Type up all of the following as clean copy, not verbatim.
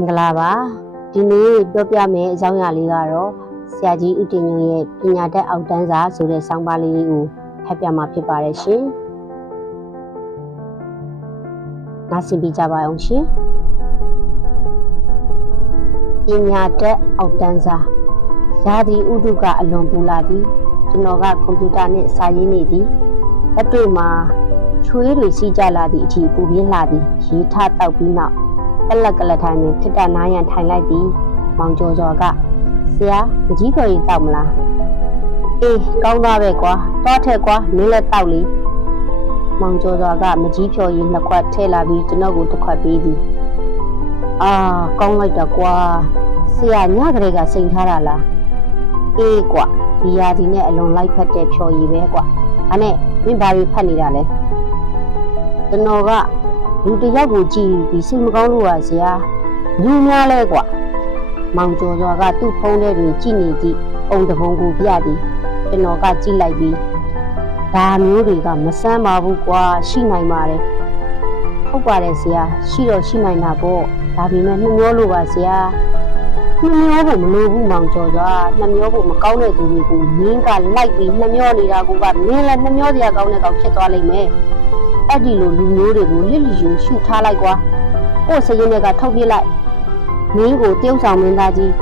င်္ဂလာပါဒီနေ့ပြောပြမယ်အကြောင်းအရာလေးကတော့ဆရာကြီးဦးတင်ညွန့်ရဲ့ပညာတတ်အောက်တန်းစာဆိုတဲ့ဆောင်းပါးလေးကိုဖတ်ပြမှာဖြစ်ပါတယ်ရှင်နားဆင်ပြကြပါအောင်ရှင်ပညာတတ်အောက်တန်းစာရာသီဥတုကအလွန်ပူလာသည်ကျွန်တော်ကကွန်ပျူတာနဲ့စာရေးနေသည်အတွေ့မှာချွေးတွေစီးကြလာသည့်အထိပူပြင်းလာသည်ရေးထတောက်ပြီးနောက်ကလက်ကလက်ထိုင်တွင်ခစ်တနားရန်ထိုင်လိုက်သည်မောင်ကျော်ကဆရာမကြီးဖော်ရင်တောက်မလားအေးကောင်းသားပဲကွာတော့ထက်ကွာမင်းလည်းတောက်လေမောင်ကျော်ကမကြီးဖော်ရင်နှစ်ခွက်ထဲလာပြီးကျွန်တော်ကိုတစ်ခွက်ပေးသည်အာကောင်းလိုက်တော့ကွာဆရာညကလေးကစိန်ထားတာလားအေးကွာဒီရာဒီနဲ့အလွန်လိုက်ဖက်တဲ့ဖြော်ရည်ပဲကွာအဲ့နဲ့မင်းဘာတွေဖတ်နေတာလဲကျွန်တော်ကလူတယောက်ကိုကြည့်ပြီးစိတ်မကောင်းလို့ပါဆရာလူများလဲကွာမောင်ကျော်ကသူ့ဖုန်းထဲတွင်ကြည့်နေကြည့်ပုံတပုံကိုပြသည်ကျွန်တော်ကကြည့်လိုက်ပြီးဒါမျိုးတွေကမဆန်းပါဘူးကွာရှိနိုင်ပါတယ်ဟုတ်ပါတယ်ဆရာရှိတော့ရှိနိုင်တာပေါ့ဒါပေမဲ့နှမျောလို့ပါဆရာနှမျောဖို့မလိုဘူးမောင်ကျော်နှမျောဖို့မကောင်းတဲ့သူတွေကိုမင်းကလိုက်ပြီးနှမျောနေတာကမင်းလည်းနှမျောစရာကောင်းတဲ့ကောင်ဖြစ်သွားလိမ့်မယ်အဲ့ဒီလိုလူမျိုးတွေကိုလစ်လျူရှုထားလိုက်ကွာကိုယ်စရင်တွေကထုတ်ပြလိုက်မင်းကိုတယောက်ဆောင်မင်းသားကြီး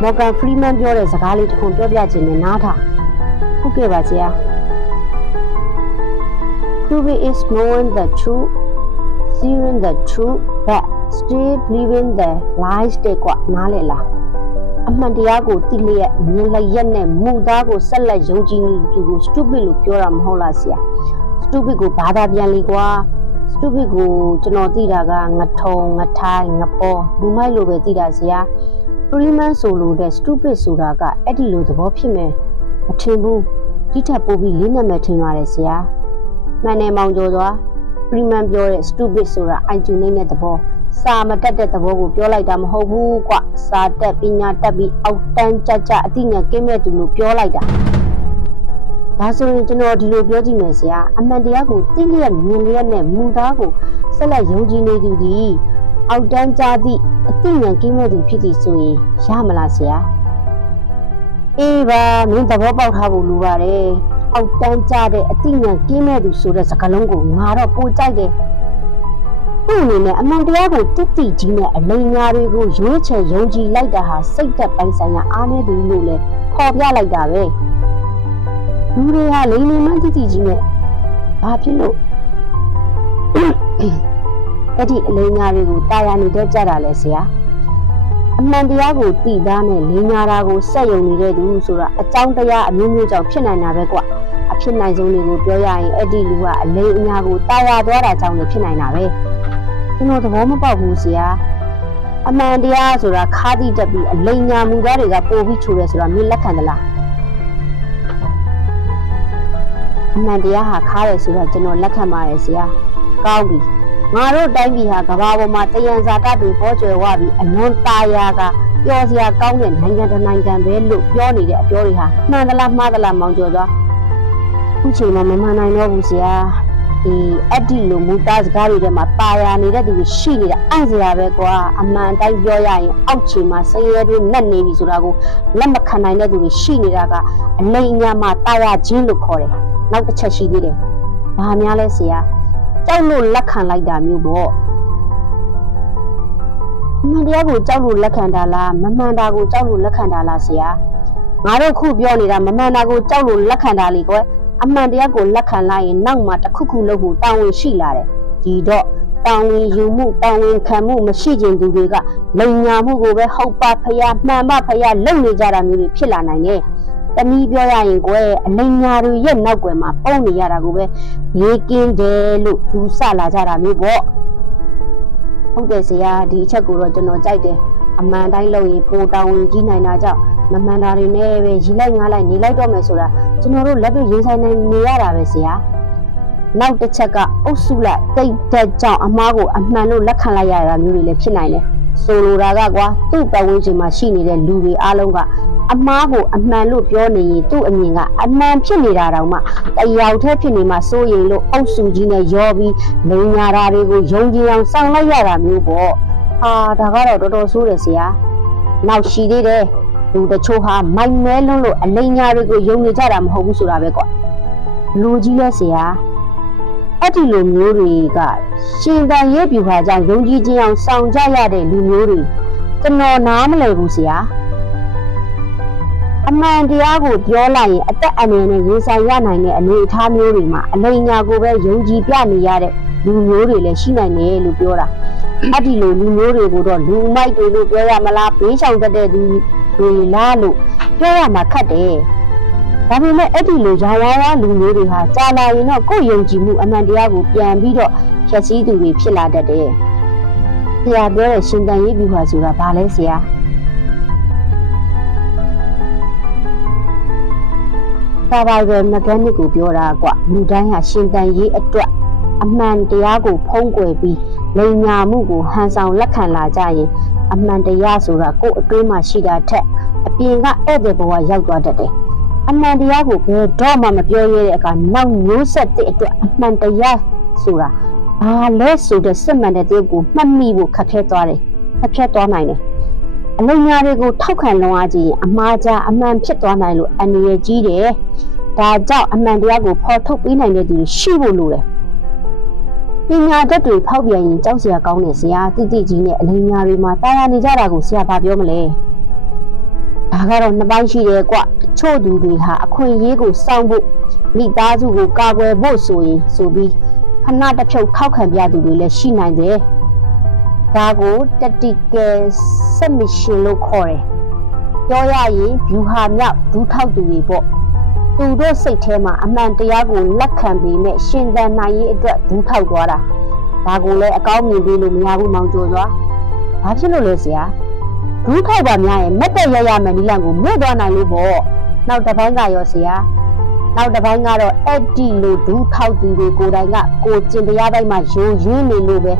မော်ဂန်ဖရီမန်ပြောတဲ့စကားလေးတစ်ခုပြောပြခြင်းနဲ့နားထားဟုတ်ကဲ့ပါဆရာ To be is knowing the truth seeing the truth but still believing the lies တဲ့ကွာနားလေလားအမှန်တရားကိုသိလျက်မြင်လျက်နဲ့မူသားကိုဆက်လက်ယုံကြည်နေသူကို stupid လို့ပြောတာမဟုတ်လားဆရာstupid ကိုဘာသာပြန်လေကွာ stupid ကိုကျွန်တော်သိတာကငထုံငထိုင်ငပေါ်လူမိုက်လိုပဲသိတာဆရာ Freeman ဆိုလို့တဲ့ stupid ဆိုတာကအဲ့ဒီလိုသဘောဖြစ်မယ်မထင်ဘူးဒီထက်ပိုပြီးလေးနက်မဲ့ထင်ပါတယ်ဆရာမှန်တယ်မောင်ကျော်Freeman ပြောတဲ့ stupid ဆိုတာအိုင်ကျူနေတဲ့သဘောစာမတက်တဲ့သဘောကိုပြောလိုက်တာမဟုတ်ဘူးကွစာတက်ပညာတက်ပြီးအောက်တန်းကြကြအသိဉာဏ်ကင်းမဲ့သူလို့ပြောလိုက်တာဒါဆိုရင်ကျွန်တော်ဒီလိုပြောကြည့်မယ်ဆရာအမှန်တရားကိုသိလျက်မြင်လျက်နဲ့မူသားကိုဆက်လက်ယုံကြည်နေသူဒီအောက်တန်းကြသည့်အသိဉာဏ်ကင်းမဲ့သူဖြစ်သည်ဆိုရင်ရမလားဆရာအေးပါမင်းသဘောပေါက်ထားဖို့လိုပါတယ်အောက်တန်းကြတဲ့အသိဉာဏ်ကင်းမဲ့သူဆိုတဲ့စကားလုံးကိုငါတော့ပိုကြိုက်တယ်သူ့အနေနဲ့အမှန်တရားကိုတိတိကြီးနဲ့အလိမ်ညာတွေကိုရွေးချယ်ယုံကြည်လိုက်တာဟာစိတ်သက်ပိုင်းဆိုင်ရာအားနည်းသူလို့လည်းပေါ်ပြလိုက်တာပဲလူတွေဟာလိမ်လည်မှန်းတိတိကြီးနဲ့ဘာဖြစ်လို့အဲ့ဒီအလိမ်ညာတွေကိုတာယာနေတတ်ကြတာလဲဆရာအမှန်တရားကိုသိသားနဲ့လိမ်ညာတာကိုစက်ယုံနေတဲ့သူဆိုတာအကြောင်းတရားအမျိုးမျိုးကြောင့်ဖြစ်နိုင်တာပဲကွအဖြစ်နိုင်ဆုံးတွေကိုပြောရရင်အဲ့ဒီလူကအလိမ်အညာကိုတာယာသွားတာကြောင့်လည်းဖြစ်နိုင်တာပဲကျွန်တော်သဘောမပေါက်ဘူးဆရာအမှန်တရားဆိုတာခါးတိတက်ပြီးအလိမ်ညာမူသားတွေကပို့ပြီးချိုးတယ်ဆိုတာမင်းလက်ခံသလားအမှန်တရားဟာခါးတယ်ဆိုတာကျွန်တော်လက်ခံပါတယ်ဆရာကောင်းပြီငါတို့တိုင်းပြည်ဟာကမ္ဘာပေါ်မှာတယံဇာတတွေပေါ်ကျွယ်ဝပြီးအလွန်တာယာကပျော်စရာကောင်းတဲ့နိုင်ငံတစ်နိုင်ငံပဲလို့ပြောနေတဲ့အပြောတွေဟာမှန်သလားမှားသလားမောင်ကျော်သွားခုချိန်မှာမမှန်နိုင်တော့ဘူးဆရာအဲ့ဒီလိုမူသားစကားတွေထဲမှာတာယာနေတဲ့သူတွေရှိနေတာအံ့စရာပဲကွာအမှန်တိုင်းပြောရရင်အောက်ခြေမှာဆင်းရဲတွေနဲ့နေပြီဆိုတာကိုလက်မခံနိုင်တဲ့သူတွေရှိနေတာကအလိမ်ညာမှာတာယာခြင်းလို့ခေါ်တယ်နောက်တစ်ချက်ရှိသေးတယ်ဘာများလဲဆရာကြောက်လို့လက်ခံလိုက်တာမျိုးပေါ့အမှန်တရားကိုကြောက်လို့လက်ခံတာလားမမှန်တာကိုကြောက်လို့လက်ခံတာလားဆရာငါတို့ခုပြောနေတာမမှန်တာကိုကြောက်လို့လက်ခံတာလေကွယ်အမှန်တရားကိုလက်ခံလိုက်ရင်နောက်မှတစ်ခုခုလို့ကိုတောင်းဝင်ရှိလာတယ်ဒီတော့တောင်းဝင်ယူမှုတောင်းဝင်ခံမှုမရှိခြင်းသူတွေကလိမ်ညာမှုကိုပဲဟုတ်ပါဖယားမှန်ပါဖယားလုံနေကြတာမျိုးတွေဖြစ်လာနိုင်တယ်တမီးပြောရရင်ကွယ်အလိမ်ညာတွေရဲ့နောက်ွယ်မှာပုံနေရတာကိုပဲဘေးကင်းတယ်လို့ယူဆလာကြတာမျိုးပေါ့ဟုတ်တယ်ဆရာဒီအချက်ကိုတော့ကျွန်တော်ကြိုက်တယ်အမှန်တိုင်းလုပ်ရင်ပိုတောင်းဝင်ကြီးနိုင်တာကြောင့်မမှန်တာတွေနဲ့ပဲရီလိုက်ငားလိုက်နေလိုက်တော့မယ်ဆိုတာကျွန်တော်တို့လက်တွေ့ရင်ဆိုင်နိုင်နေရတာပဲဆရာနောက်တစ်ချက်ကအုပ်စုလိုက်တိတ်တက်ကြောင့်အမားကိုအမှန်လို့လက်ခံလိုက်ရတာမျိုးတွေလည်းဖြစ်နိုင်တယ်ဆိုလိုတာကကွာသူ့ပတ်ဝန်းကျင်မှာရှိနေတဲ့လူတွေအားလုံးက အမားကိုအမှန်လို့ပြောနေရင်သူ့အမြင်ကအမှန်ဖြစ်နေတာတောင်မှတယောက်တည်းဖြစ်နေမှစိုးရင်လို့အုပ်စုကြီးနဲ့ရောပြီးလိန်ညာတာတွေကိုယုံကြည်အောင်စောင့်လိုက်ရတာမျိုးပေါ့ဟာဒါကတော့တော်တော်ဆိုးတယ်ဆရာနောက်ရှိသေးတယ်လူတချို့ဟာမိုက်မဲလွန်းလို့အလိန်ညာတွေကိုယုံနေကြတာမဟုတ်ဘူးဆိုတာပဲကွာလူကြီးလဲဆရာအဲ့ဒီလိုမျိုးတွေကရှင်တန်ရဲ့ပြူခါကြောင့်ယုံကြည်ခြင်းအောင်စောင့်ကြရတဲ့လူမျိုးတွေကျွန်တော်နားမလည်ဘူးဆရာအမှန်တရားကိုပြောလိုက်ရင်အသက်အန္တရာယ်နဲ့ရင်ဆိုင်ရနိုင်တဲ့အနေအထားမျိုးတွေမှာအလိမ်ညာကိုပဲယုံကြည်ပြနေရတဲ့လူမျိုးတွေလည်းရှိနိုင်တယ်လို့ပြောတာအဲ့ဒီလိုလူမျိုးတွေကိုတော့လူမိုက်တွေလို့ပြောရမလားဘေးချောင်တတ်တဲ့သူတွေလားလို့ပြောရမှာခက်တယ်ဒါပေမဲ့အဲ့ဒီလိုရောင်ဝါးလူမျိုးတွေဟာကြာလာရင်တော့ကိုယ်ယုံကြည်မှုအမှန်တရားကိုပြန်ပြီးတော့ဖြည့်ဆည်းသူတွေဖြစ်လာတတ်တယ်ဆရာပြောတဲ့ရှင်တန်ရေးပြပါဆိုတာဘာလဲဆရာsurvival mechanic ကိုပြောတာကွလူတိုင်းဟာရှင်တန်ရေးအတွက်အမှန်တရားကိုဖုံးကွယ်ပြီးလိမ်ညာမှုကိုဟန်ဆောင်လက်ခံလာကြရင်အမှန်တရားဆိုတာကိုယ်အတွင်းမှာရှိတာထက်အပြင်ကဧည့်သည်ဘဝရောက်သွားတတ်တယ်အမှန်တရားကိုဘယ်တော့မှမပြောရတဲ့အခါနောက်မျိုးဆက်တဲ့အတွက်အမှန်တရားဆိုတာဘာလဲဆိုတဲ့စစ်မှန်တဲ့တရားကိုမှတ်မိဖို့ခက်ခဲသွားတယ်ခက်ခဲသွားနိုင်တယ်အလိမ်ညာတွေကိုထောက်ခံလွန်အားကြီးရင်အမှားကြအမှန်ဖြစ်သွားနိုင်လို့အန္တရာယ်ကြီးတယ်ဒါကြောင့်အမှန်တရားကိုဖော်ထုတ်ပေးနိုင်တဲ့သူရှိဖို့လိုတယ်ပညာတတ်တွေဖောက်ပြန်ရင်ကြောက်စရာကောင်းတဲ့ဆရာတိတိကြီးနဲ့အလိမ်ညာတွေမှာတာယာနေကြတာကိုဆရာဘာပြောမလဲဒါကတော့နှစ်ပိုင်းရှိတယ်ကွတချို့သူတွေဟာအခွင့်အရေးကိုစောင့်ဖို့မိသားစုကိုကာကွယ်ဖို့ဆိုပြီးခဏတစ်ဖြုတ်ထောက်ခံပြသူတွေလည်းရှိနိုင်တယ်ဒါကို tactical submission လို့ခေါ်တယ်ပြောရရင်ဗျူဟာမြောက်ဒူးထောက်သူတွေပေါ့သူတို့စိတ်ထဲမှာအမှန်တရားကိုလက်ခံပြီးမဲ့ရှင်သန်နိုင်ရေးအတွက်ဒူးထောက်သွားတာဒါကိုလည်းအကောင်းမြင်ပြီးလို့မရဘူးမောင်ကျော်စွာဘာဖြစ်လို့လဲဆရာဒူးထောက်ပါများရင်မက်တဲ့ရရမယ်နီလန်ကိုမြုပ်သွားနိုင်လို့ပေါ့နောက်တစ်ပိုင်းကရောဆရာနောက်တစ်ပိုင်းကတော့အဲ့ဒီလိုဒူးထောက်သူတွေကိုယ်တိုင်ကကိုကျင်တရားပိုင်းမှာယိုယွင်းနေလို့ပဲ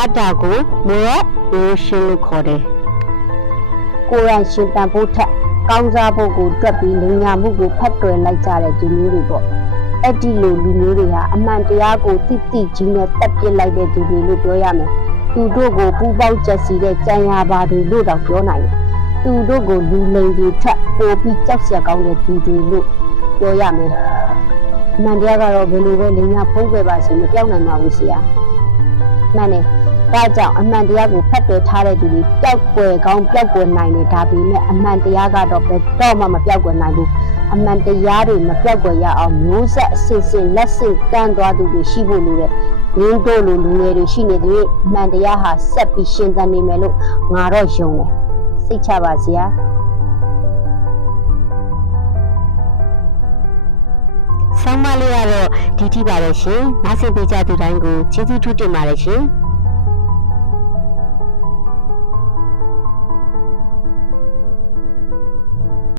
အတ္တကိုမောရှင်လို့ခေါ်တယ်ကိုယ်ရရှင်တန်ဖို့ထက်ကောင်းစားဖို့ကိုတွက်ပြီးလိမ်ညာမှုကိုဖတ်တွယ်လိုက်ကြတဲ့သူမျိုးတွေပေါ့အဲ့ဒီလိုလူမျိုးတွေဟာအမှန်တရားကိုတိတိကြီးနဲ့တက်ပစ်လိုက်တဲ့သူတွေလို့ပြောရမယ်သူတို့ကိုပူပေါင်းချက်စီတဲ့ကြံရပါတွေလို့တောင်ပြောနိုင်တယ်သူတို့ကိုလူလိမ်တွေထက်ပိုပြီးကြောက်စရာကောင်းတဲ့သူတွေလို့ပြောရမယ်အမှန်တရားကတော့ဘယ်လိုပဲလိမ်ညာဖုံးကွယ်ပါစေမပြောင်းနိုင်ပါဘူးဆရာမှန်တယ်ဒါကြောင့်အမှန်တရားကိုဖတ်တွေ့ထားတဲ့သူတွေပျောက်ကွယ်ကောင်းပျောက်ကွယ်နိုင်တယ်ဒါပေမဲ့အမှန်တရားကတော့ဘယ်တော့မှမပျောက်ကွယ်နိုင်ဘူးအမှန်တရားတွေမပျောက်ကွယ်ရအောင်မျိုးဆက်အစစ်စစ်လက်စစ်တန်းသွားသူတွေရှိဖို့လိုတယ်ရင်းတို့လိုလူငယ်တွေရှိနေတဲ့မှန်တရားဟာဆက်ပြီးရှင်သန်နေမယ်လို့ငါတော့ယုံတယ်စိတ်ချပါစရာဆောင်းမလေးကတော့ဒီထိပါပဲရှင်နားဆင်ပေးကြသူတိုင်းကိုကျေးဇူးထူးတင်ပါတယ်ရှင်